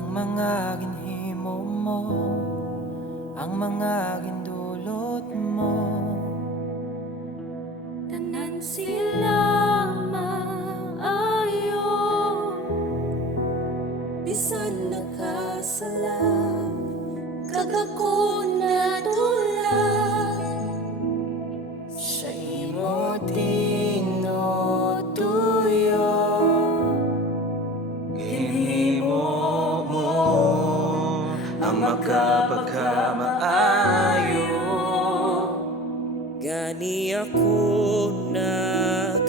ang mga ginhimo mo, ang mga gindulot mo. Tanan sila maayo, bisan nakasala, kag ako natulad. Sa imo tinutuyo, ginhimo mo ang makapagkamaayo. Gani ako nagamba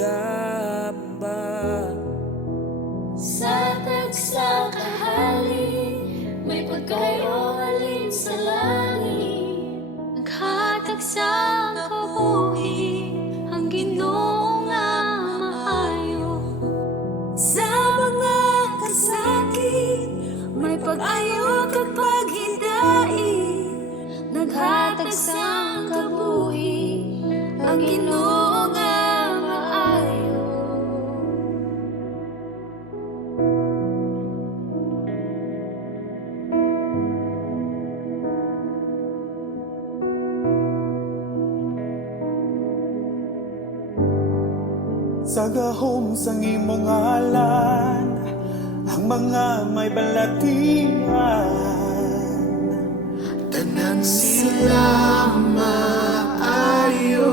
Sa tagsa kahali, may pagkayo alin sa langit. Naghatag sa kabuhi, ang Ginoo nga maayo. Sa mga kasakit, may pag-ayo kag paghidai. Naghatag sa kabuhi, ang Ginoo nga maayo. Sa gahom sang imong ngalan, ang mga may balatian, tanan sila maayo.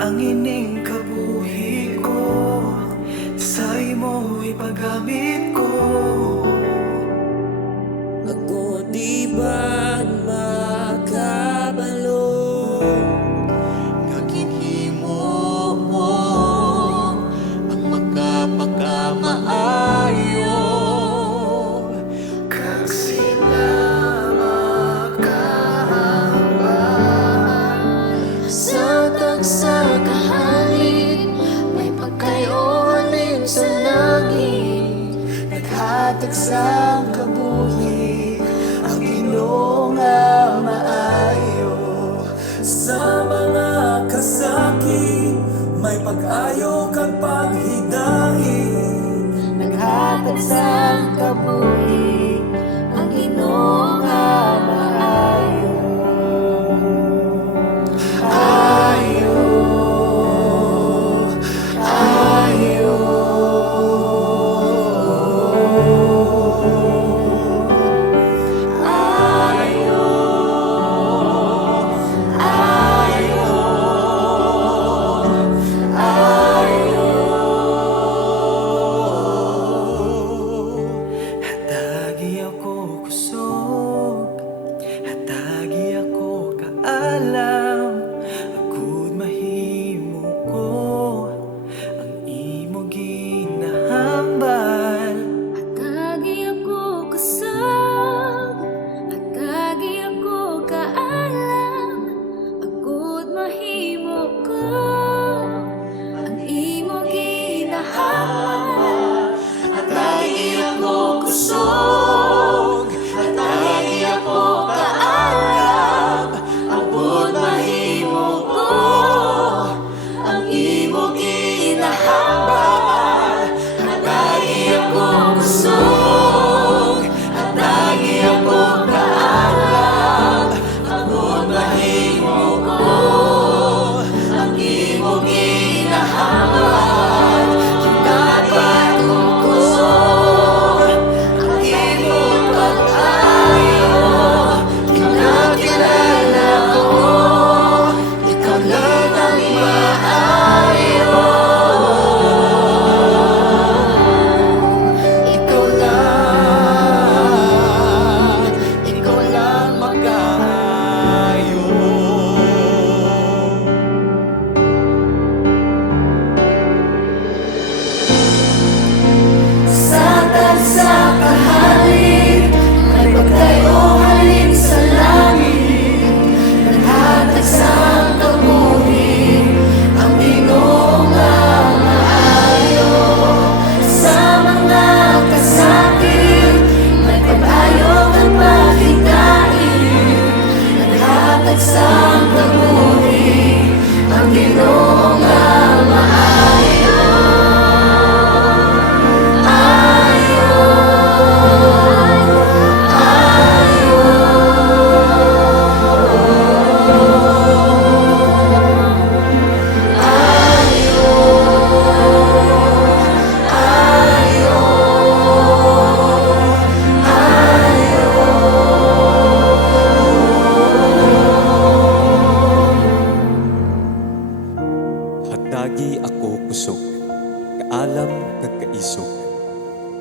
Ang ining kabuhi ko, sa imo ipagamit ko. ako di ba makabalo. Ginhimo mo ang makapagkamaayo, Kag sila makahambal. Sa tagsa kahalit, may pagkayo alin sa langit. naghatag sa kabuhi, ang Ginoo nga maayo. Sa mga kasakit, may pag-ayo kag paghidain. Naghatag sa kabuhi, ang Ginoo nga maayo. Ayo, ayo, Hatagi ako kusog, hatagi ako kaalam. Agud mahimo ko ang imo ginahambal. Atagi ako kusog, atagi ako kaalam. Agud mahimo ko ang imo ginahambal. Atagi ako kusog, atagi ako kaalam. Agud mahimo ko ang imo ginahambal. Atagi ako kusog, atagi ako kaalam. Agud mahimo ko ang imo ginahambal. Yung dapat kong kusog,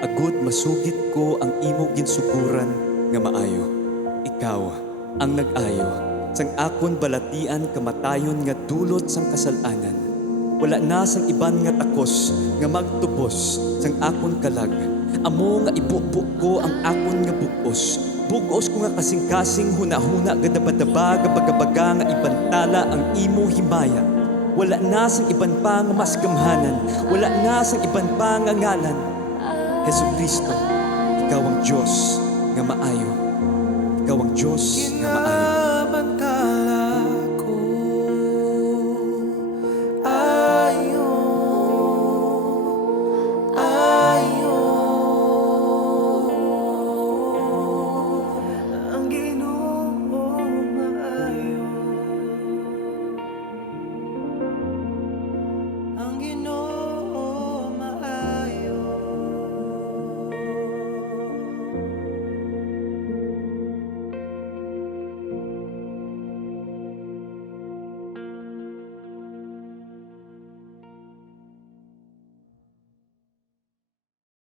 Agud masugit ko ang imo ginsuguran nga maayo. Ikaw ang nag-ayo sang akon balatian kamatayon nga dulot sang kasalanan. Wala na sang iban nga takos nga magtubos sang akon kalag. Amo nga ibukbuk ko ang akon nga bugos. Bugos ko nga kasing-kasing huna-huna gadabadaba gabagabaga nga ibantala ang imo himaya. Wala na sang iban pa nga masgamhanan. Wala na sang iban pa nga ngalan. Jesucristo, ikaw ang Diyos nga maayo. Ikaw ang Diyos nga maayo.